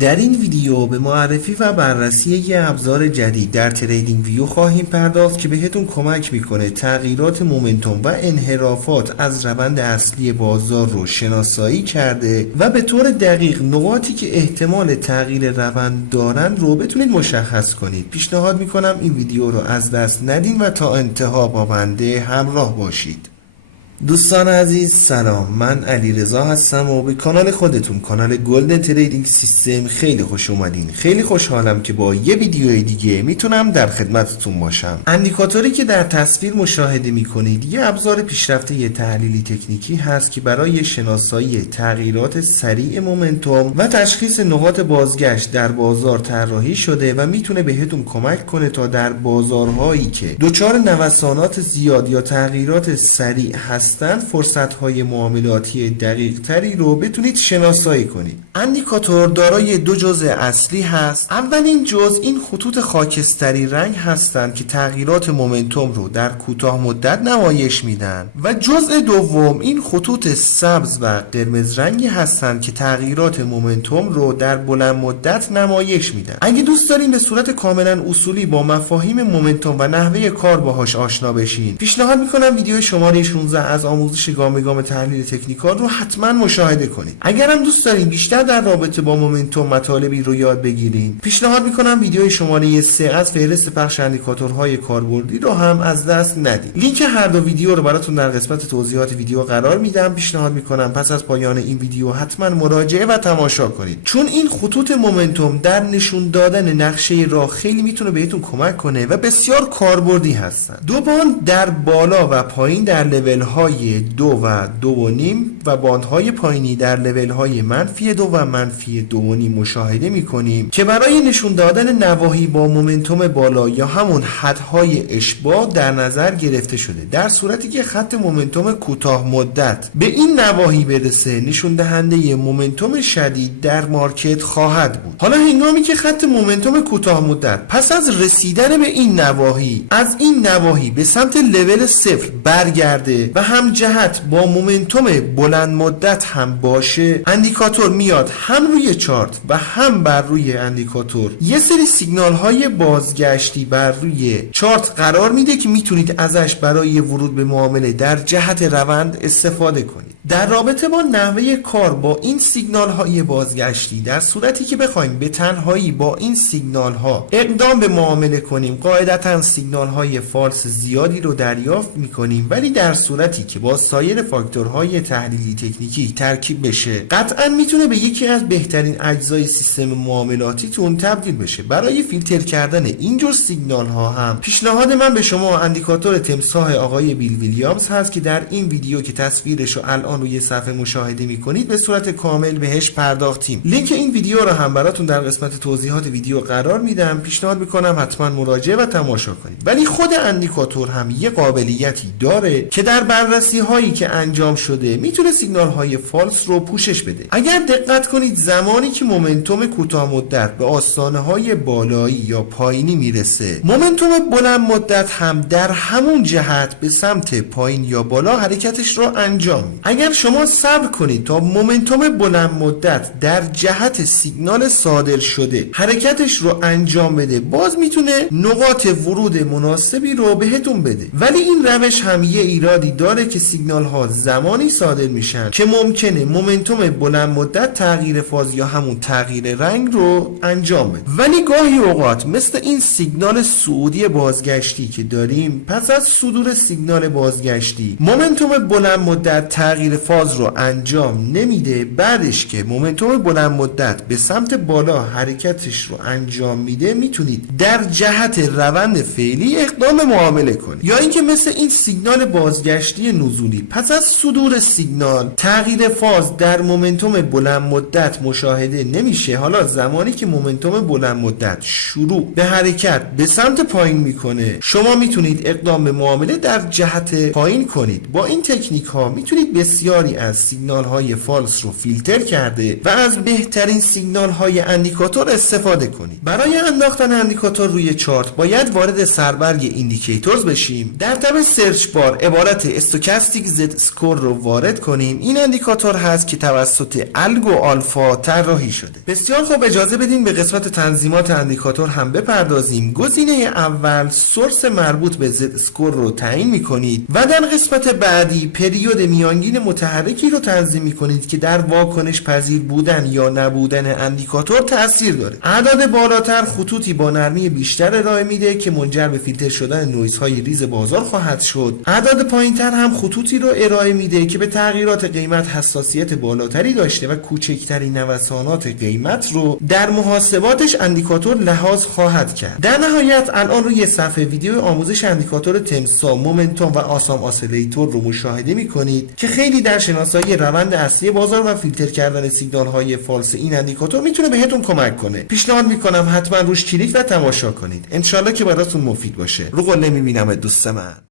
در این ویدیو به معرفی و بررسی یه ابزار جدید در تریدینگ ویو خواهیم پرداخت که بهتون کمک میکنه تغییرات مومنتوم و انحرافات از روند اصلی بازار رو شناسایی کرده و به طور دقیق نقاطی که احتمال تغییر روند دارن رو بتونید مشخص کنید. پیشنهاد میکنم این ویدیو رو از دست ندین و تا انتها با بنده همراه باشید. دوستان عزیز سلام، من علیرضا هستم و به کانال خودتون، کانال گلدن تریدینگ سیستم خیلی خوش اومدین. خیلی خوشحالم که با یه ویدیوی دیگه میتونم در خدمتتون باشم. اندیکاتوری که در تصویر مشاهده میکنید یه ابزار پیشرفته تحلیلی تکنیکی هست که برای شناسایی تغییرات سریع مومنتوم و تشخیص نقاط بازگشت در بازار طراحی شده و میتونه بهتون کمک کنه تا در بازارهایی که دچار نوسانات زیاد یا تغییرات سریع فرصت‌های معاملاتی دقیق تری رو بتونید شناسایی کنید. اندیکاتور دارای دو جزء اصلی هست. اولین جزء این خطوط خاکستری رنگ هستند که تغییرات مومنتوم رو در کوتاه مدت نمایش میدن و جزء دوم این خطوط سبز و قرمز رنگی هستند که تغییرات مومنتوم رو در بلند مدت نمایش میدن. اگه دوست دارین به صورت کاملا اصولی با مفاهیم مومنتوم و نحوه کار باهاش آشنا بشین، پیشنهاد میکنم ویدیو شماره 16 از آموزش گام به گام تحلیل تکنیکال رو حتما مشاهده کنید. اگر هم دوست دارین بیشتر در رابطه با مومنتوم مطالبی رو یاد بگیرین، پیشنهاد میکنم ویدیو شماره 3 از فهرست پخش اندیکاتورهای کاربردی رو هم از دست ندید. لینک هر دو ویدیو رو براتون در قسمت توضیحات ویدیو قرار میدم. پیشنهاد میکنم پس از پایان این ویدیو حتما مراجعه و تماشا کنید، چون این خطوط مومنتوم در نشون دادن نقشه راه خیلی میتونه بهتون کمک کنه و بسیار کاربردی هستن. دو باند در بالا و پایین در لول های 2 و 2.5 و باندهای پایینی در لول های -2 و -2.5 مشاهده میکنیم که برای نشون دادن نواحی با مومنتوم بالا یا همون حدهای اشباع در نظر گرفته شده. در صورتی که خط مومنتوم کوتاه مدت به این نواحی برسه، نشون دهنده مومنتوم شدید در مارکت خواهد بود. حالا هنگامی که خط مومنتوم کوتاه مدت پس از رسیدن به این نواحی از این نواحی به سمت لول 0 برگرده و هم جهت با مومنتوم بلند مدت هم باشه، اندیکاتور میاد هم روی چارت و هم بر روی اندیکاتور یه سری سیگنال های بازگشتی بر روی چارت قرار میده که میتونید ازش برای ورود به معامله در جهت روند استفاده کنید. در رابطه با نحوه کار با این سیگنال های بازگشتی، در صورتی که بخوایم به تنهایی با این سیگنال ها اقدام به معامله کنیم، قاعدتا سیگنال های فالس زیادی رو دریافت میکنیم، ولی در صورتی که با سایر فاکتورهای تحلیلی تکنیکی ترکیب بشه، قطعا میتونه به یکی از بهترین اجزای سیستم معاملاتیتون تبدیل بشه. برای فیلتر کردن اینجور سیگنال ها هم پیشنهاد من به شما اندیکاتور تمساح آقای بیل ویلیامز هست که در این ویدیو که تصویرش رو الان روی صفحه مشاهده میکنید به صورت کامل بهش پرداختیم. لینک این ویدیو رو هم براتون در قسمت توضیحات ویدیو قرار میدم. پیشنهاد میکنم حتما مراجعه و تماشا کنید. ولی خود اندیکاتور هم یه قابلیتی داره که در بررسی هایی که انجام شده میتونه سیگنال های فالس رو پوشش بده. اگر دقت کنید، زمانی که مومنتوم کوتاه مدت به آستانه های بالایی یا پایینی میرسه، مومنتوم بلند مدت هم در همون جهت به سمت پایین یا بالا حرکتش رو انجام میده. اگر شما صبر کنید تا مومنتوم بلند مدت در جهت سیگنال صادر شده حرکتش رو انجام بده، باز میتونه نقاط ورود مناسبی رو بهتون بده. ولی این روش هم یه ایرادی داره که سیگنال ها زمانی صادر میشن که ممکنه مومنتوم بلند مدت تغییر فاز یا همون تغییر رنگ رو انجام بده. ولی گاهی اوقات مثل این سیگنال صعودی بازگشتی که داریم، پس از صدور سیگنال بازگشتی مومنتوم بلند مدت تغییر فاز رو انجام نمیده. بعدش که مومنتوم بلند مدت به سمت بالا حرکتش رو انجام میده، میتونید در جهت روند فعلی اقدام معامله کنید. یا اینکه مثل این سیگنال بازگشتی نزولی پس از صدور سیگنال تغییر فاز در مومنتوم بلند مدت مشاهده نمیشه. حالا زمانی که مومنتوم بلند مدت شروع به حرکت به سمت پایین میکنه، شما میتونید اقدام به معامله در جهت پایین کنید. با این تکنیک ها میتونید بسیاری از سیگنال های فالس رو فیلتر کرده و از بهترین سیگنال های اندیکاتور استفاده کنید. برای انداختن اندیکاتور روی چارت باید وارد سربرگ ایندیکیتورز بشیم. در تب سرچ بار عبارت استوکاستیک زد اسکور رو وارد کنیم. این اندیکاتور هست که توسط الگو آلفا طراحی شده. بسیار خوب، اجازه بدین به قسمت تنظیمات اندیکاتور هم بپردازیم. گزینه اول سورس مربوط به زد اسکور رو تعیین میکنید و در قسمت بعدی پریود میانگین متحرکی رو تنظیم میکنید که در واکنش پذیر بودن یا نبودن اندیکاتور تاثیر داره. اعداد بالاتر خطوطی با نرمی بیشتر ارائه میده که منجر به فیلتر شدن نویزهای ریز بازار خواهد شد. اعداد پایینتر هم خطوطی رو ارائه میده که به تغییرات قیمت حساسیت بالاتری داشته و کوچکترین نوسانات قیمت رو در محاسباتش اندیکاتور لحاظ خواهد کرد. در نهایت الان روی صفحه ویدیو آموزش اندیکاتور تمسا، مومنتوم و آسام آسیلیتور رو مشاهده میکنید که خیلی در شناسایی روند اصلی بازار و فیلتر کردن سیگنال های فالس این اندیکاتور میتونه بهتون کمک کنه. پیشنهاد میکنم حتما روش کلیک و تماشا کنید. انشالله که براتون مفید باشه. رو قله میبینم دوست من.